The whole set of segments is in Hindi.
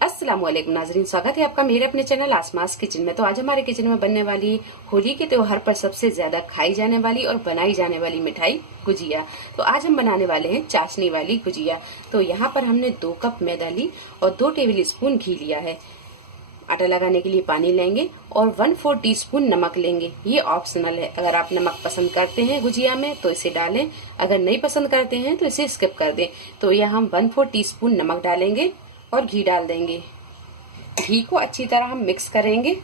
अस्सलामुअलैकुम नाजरीन, स्वागत है आपका मेरे अपने चैनल आसमास किचन में। तो आज हमारे किचन में बनने वाली होली के त्योहार पर सबसे ज्यादा खाई जाने वाली और बनाई जाने वाली मिठाई गुजिया। तो आज हम बनाने वाले हैं चाशनी वाली गुजिया। तो यहाँ पर हमने 2 कप मैदा ली और 2 टेबल स्पून घी लिया है। आटा लगाने के लिए पानी लेंगे और 1/4 टीस्पून नमक लेंगे। ये ऑप्शनल है, अगर आप नमक पसंद करते हैं गुजिया में तो इसे डालें, अगर नहीं पसंद करते हैं तो इसे स्किप कर दें। तो यहाँ हम 1/4 टीस्पून नमक डालेंगे और घी डाल देंगे। घी को अच्छी तरह हम मिक्स करेंगे।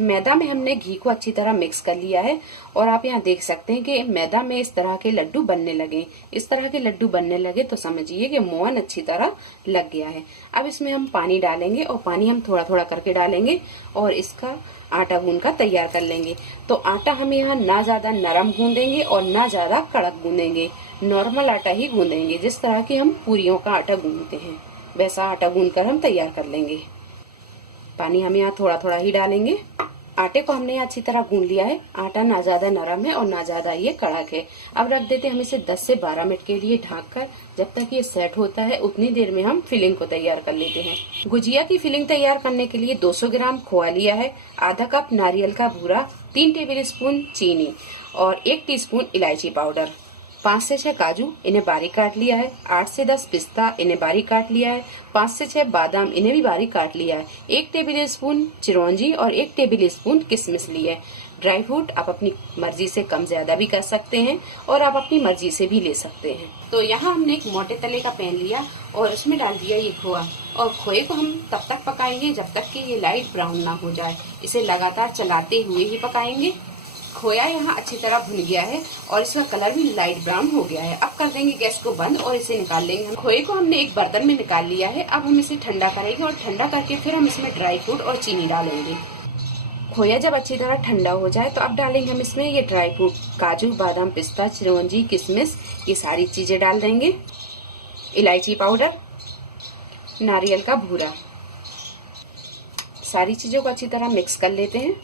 मैदा में हमने घी को अच्छी तरह मिक्स कर लिया है और आप यहाँ देख सकते हैं कि मैदा में इस तरह के लड्डू बनने लगे। इस तरह के लड्डू बनने लगे तो समझिए कि मोहन अच्छी तरह लग गया है। अब इसमें हम पानी डालेंगे और पानी हम थोड़ा थोड़ा करके डालेंगे और इसका आटा गूंद कर तैयार कर लेंगे। तो आटा हम यहाँ ना ज्यादा नरम गूंदेंगे और ना ज्यादा कड़क गूंदेंगे, नॉर्मल आटा ही गूंदेंगे। जिस तरह की हम पूरियों का आटा गूंदते हैं वैसा आटा गूंद कर हम तैयार कर लेंगे। पानी हम यहाँ थोड़ा थोड़ा ही डालेंगे। आटे को हमने यहाँ अच्छी तरह गूंद लिया है। आटा ना ज्यादा नरम है और ना ज्यादा ये कड़क है। अब रख देते हैं हम इसे 10 से 12 मिनट के लिए ढक कर। जब तक ये सेट होता है उतनी देर में हम फिलिंग को तैयार कर लेते हैं। गुजिया की फिलिंग तैयार करने के लिए 200 ग्राम खोआ लिया है, आधा कप नारियल का बूरा, 3 टेबल स्पून चीनी और 1 टीस्पून इलायची पाउडर, 5 से 6 काजू इन्हें बारीक काट लिया है, 8 से 10 पिस्ता इन्हें बारीक काट लिया है, 5 से 6 बादाम इन्हें भी बारीक काट लिया है, 1 टेबल स्पून चिरौंजी और 1 टेबल स्पून किशमिश लिए। ड्राई फ्रूट आप अपनी मर्जी से कम ज्यादा भी कर सकते हैं और आप अपनी मर्जी से भी ले सकते हैं। तो यहाँ हमने एक मोटे तले का पैन लिया और उसमें डाल दिया ये खोआ और खोए को हम तब तक पकाएंगे जब तक कि ये लाइट ब्राउन ना हो जाए। इसे लगातार चलाते हुए ही पकाएंगे। खोया यहाँ अच्छी तरह भुन गया है और इसका कलर भी लाइट ब्राउन हो गया है। अब कर देंगे गैस को बंद और इसे निकाल लेंगे। खोए को हमने एक बर्तन में निकाल लिया है। अब हम इसे ठंडा करेंगे और ठंडा करके फिर हम इसमें ड्राई फ्रूट और चीनी डालेंगे। खोया जब अच्छी तरह ठंडा हो जाए तो अब डालेंगे हम इसमें ये ड्राई फ्रूट, काजू बादाम पिस्ता चिरौंजी किशमिश, ये सारी चीजें डाल देंगे। इलायची पाउडर, नारियल का भूरा, सारी चीजों को अच्छी तरह मिक्स कर लेते हैं।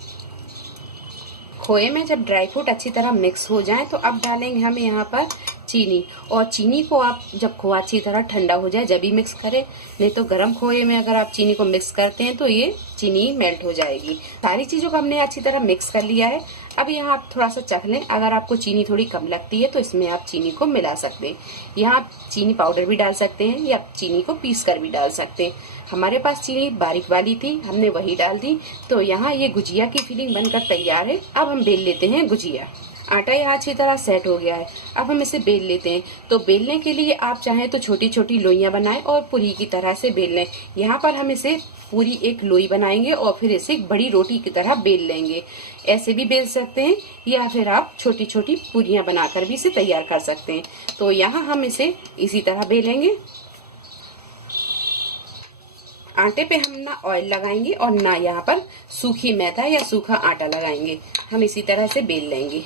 खोए में जब ड्राई फ्रूट अच्छी तरह मिक्स हो जाए तो अब डालेंगे हम यहाँ पर चीनी। और चीनी को आप जब खोआ अच्छी तरह ठंडा हो जाए जब ही मिक्स करें, नहीं तो गर्म खोए में अगर आप चीनी को मिक्स करते हैं तो ये चीनी मेल्ट हो जाएगी। सारी चीजों को हमने अच्छी तरह मिक्स कर लिया है। अब यहाँ आप थोड़ा सा चख लें, अगर आपको चीनी थोड़ी कम लगती है तो इसमें आप चीनी को मिला सकते हैं। यहाँ आप चीनी पाउडर भी डाल सकते हैं या चीनी को पीस कर भी डाल सकते हैं। हमारे पास चीनी बारीक वाली थी, हमने वही डाल दी। तो यहाँ ये गुजिया की फिलिंग बनकर तैयार है। अब हम बेल लेते हैं गुजिया। आटा यहाँ अच्छी तरह सेट हो गया है। अब हम इसे बेल लेते हैं। तो बेलने के लिए आप चाहें तो छोटी छोटी लोइयां बनाएं और पूरी की तरह से बेल लें। यहाँ पर हम इसे पूरी एक लोई बनाएंगे और फिर इसे एक बड़ी रोटी की तरह बेल लेंगे। ऐसे भी बेल सकते हैं या फिर आप छोटी छोटी पूरियां बनाकर भी इसे तैयार कर सकते हैं। तो यहाँ हम इसे इसी तरह बेलेंगे। आटे पे हम ना ऑयल लगाएंगे और ना यहाँ पर सूखी मैदा या सूखा आटा लगाएंगे। हम इसी तरह से बेल लेंगे।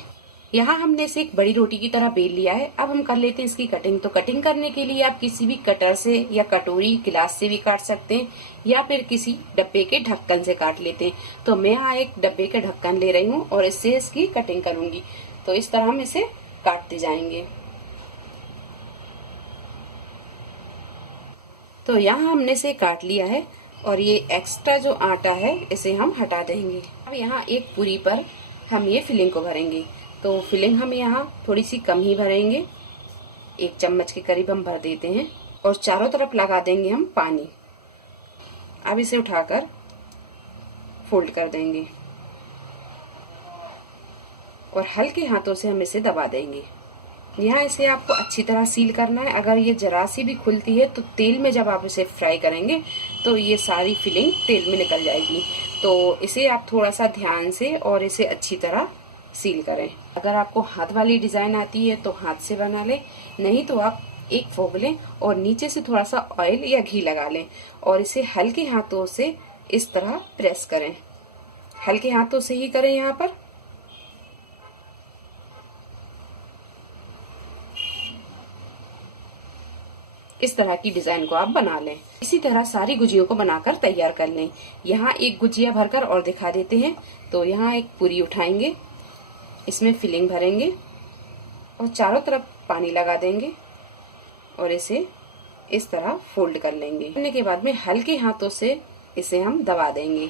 यहाँ हमने इसे एक बड़ी रोटी की तरह बेल लिया है। अब हम कर लेते हैं इसकी कटिंग। तो कटिंग करने के लिए आप किसी भी कटर से या कटोरी गिलास से भी काट सकते हैं या फिर किसी डब्बे के ढक्कन से काट लेते हैं। तो मैं यहाँ एक डब्बे के ढक्कन ले रही हूँ और इससे इसकी कटिंग करूंगी। तो इस तरह हम इसे काटते जाएंगे। तो यहाँ हमने इसे काट लिया है और ये एक्स्ट्रा जो आटा है इसे हम हटा देंगे। अब यहाँ एक पूरी पर हम ये फिलिंग को भरेंगे। तो फिलिंग हम यहाँ थोड़ी सी कम ही भरेंगे, 1 चम्मच के करीब हम भर देते हैं और चारों तरफ लगा देंगे हम पानी। अब इसे उठाकर फोल्ड कर देंगे और हल्के हाथों से हम इसे दबा देंगे। यहाँ इसे आपको अच्छी तरह सील करना है। अगर ये जरा सी भी खुलती है तो तेल में जब आप इसे फ्राई करेंगे तो ये सारी फिलिंग तेल में निकल जाएगी। तो इसे आप थोड़ा सा ध्यान से और इसे अच्छी तरह सील करें। अगर आपको हाथ वाली डिजाइन आती है तो हाथ से बना लें, नहीं तो आप एक फोग लें और नीचे से थोड़ा सा ऑयल या घी लगा लें और इसे हल्के हाथों से इस तरह प्रेस करें। हल्के हाथों से ही करें। यहाँ पर इस तरह की डिजाइन को आप बना लें। इसी तरह सारी गुजियों को बनाकर तैयार कर लें। यहाँ एक गुजिया भरकर और दिखा देते हैं। तो यहाँ एक पूरी उठाएंगे, इसमें फिलिंग भरेंगे और चारों तरफ पानी लगा देंगे और इसे इस तरह फोल्ड कर लेंगे। करने के बाद में हल्के हाथों से इसे हम दबा देंगे।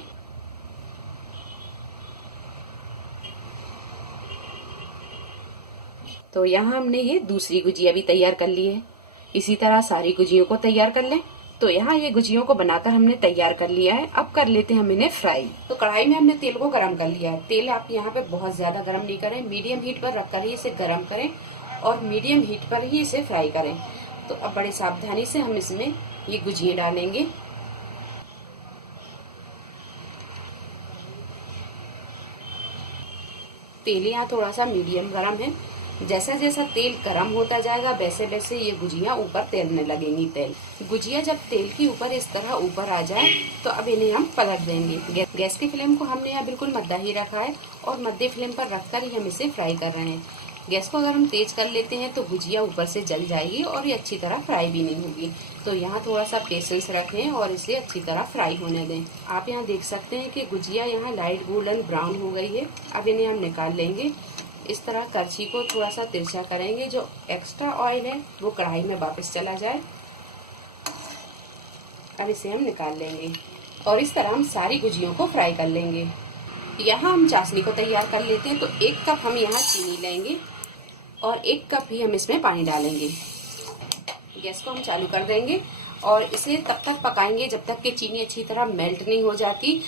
तो यहाँ हमने ये दूसरी गुजिया भी तैयार कर ली है। इसी तरह सारी गुजियों को तैयार कर लें। तो यहाँ ये गुजियों को बनाकर हमने तैयार कर लिया है। अब कर लेते हैं हम इन्हें फ्राई। तो कढ़ाई में हमने तेल को गरम कर लिया है। तेल आप यहाँ पे बहुत ज्यादा गरम नहीं करें, मीडियम हीट पर रखकर ही इसे गरम करें और मीडियम हीट पर ही इसे फ्राई करें। तो अब बड़ी सावधानी से हम इसमें ये गुजिया डालेंगे। तेल यहाँ थोड़ा सा मीडियम गरम है। जैसा जैसा तेल गरम होता जाएगा वैसे वैसे ये गुजिया ऊपर तैरने लगेंगी। गुजिया जब तेल की ऊपर इस तरह ऊपर आ जाए तो अब इन्हें हम पलट देंगे। गैस की फ्लेम को हमने यहाँ बिल्कुल मध्य ही रखा है और मध्य फ्लेम पर रखकर ही हम इसे फ्राई कर रहे हैं। गैस को अगर हम तेज कर लेते हैं तो गुजिया ऊपर से जल जाएगी और ये अच्छी तरह फ्राई भी नहीं होगी। तो यहाँ थोड़ा सा पेशेंस रखें और इसे अच्छी तरह फ्राई होने दें। आप यहाँ देख सकते हैं कि गुजिया यहाँ लाइट गोल्डन ब्राउन हो गई है। अब इन्हें हम निकाल लेंगे। इस तरह करछी को थोड़ा सा तिरछा करेंगे, जो एक्स्ट्रा ऑयल है वो कढ़ाई में वापस चला जाए। अब इसे हम निकाल लेंगे और इस तरह हम सारी गुजियों को फ्राई कर लेंगे। यहाँ हम चाशनी को तैयार कर लेते हैं। तो 1 कप हम यहाँ चीनी लेंगे और 1 कप ही हम इसमें पानी डालेंगे। गैस को हम चालू कर देंगे और इसे तब तक पकाएंगे जब तक कि चीनी अच्छी तरह मेल्ट नहीं हो जाती।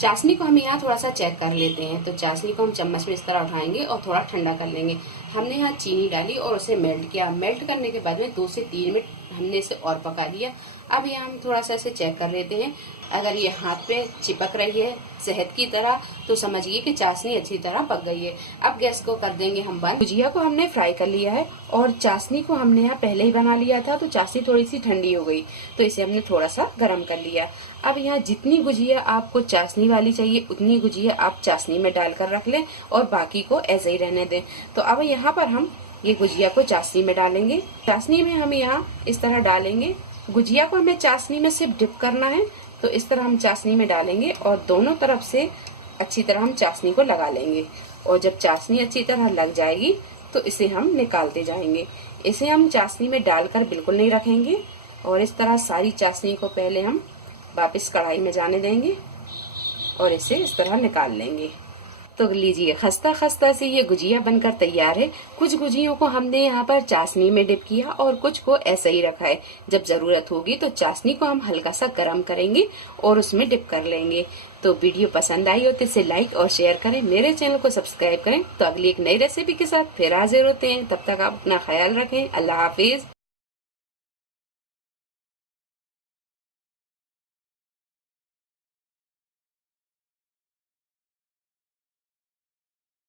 चाशनी को हम यहाँ थोड़ा सा चेक कर लेते हैं। तो चाशनी को हम चम्मच में इस तरह उठाएंगे और थोड़ा ठंडा कर लेंगे। हमने यहाँ चीनी डाली और उसे मेल्ट किया। मेल्ट करने के बाद में 2 से 3 मिनट हमने इसे और पका लिया। अब यहाँ हम थोड़ा सा इसे चेक कर लेते हैं। अगर ये हाथ पे चिपक रही है शहद की तरह तो समझिए कि चाशनी अच्छी तरह पक गई है। अब गैस को कर देंगे हम बंद। गुजिया को हमने फ्राई कर लिया है और चाशनी को हमने यहाँ पहले ही बना लिया था। तो चाशनी थोड़ी सी ठंडी हो गई तो इसे हमने थोड़ा सा गर्म कर लिया। अब यहाँ जितनी गुजिया आपको चाशनी वाली चाहिए उतनी गुजिया आप चाशनी में डालकर रख लें और बाकी को ऐसे ही रहने दें। तो अब यहाँ पर हम ये गुजिया को चाशनी में डालेंगे। चाशनी में हम यहाँ इस तरह डालेंगे। गुजिया को हमें चाशनी में सिर्फ डिप करना है। तो इस तरह हम चाशनी में डालेंगे और दोनों तरफ से अच्छी तरह हम चाशनी को लगा लेंगे। और जब चाशनी अच्छी तरह लग जाएगी तो इसे हम निकालते जाएंगे। इसे हम चाशनी में डालकर बिल्कुल नहीं रखेंगे और इस तरह सारी चाशनी को पहले हम वापस कढ़ाई में जाने देंगे और इसे इस तरह निकाल लेंगे। तो लीजिए खस्ता खस्ता से ये गुजिया बनकर तैयार है। कुछ गुजियों को हमने यहाँ पर चाशनी में डिप किया और कुछ को ऐसा ही रखा है। जब जरूरत होगी तो चाशनी को हम हल्का सा गर्म करेंगे और उसमें डिप कर लेंगे। तो वीडियो पसंद आई हो तो इसे लाइक और शेयर करें, मेरे चैनल को सब्सक्राइब करें। तो अगली एक नई रेसिपी के साथ फिर हाजिर होते हैं। तब तक आप अपना ख्याल रखें। अल्लाह हाफिज।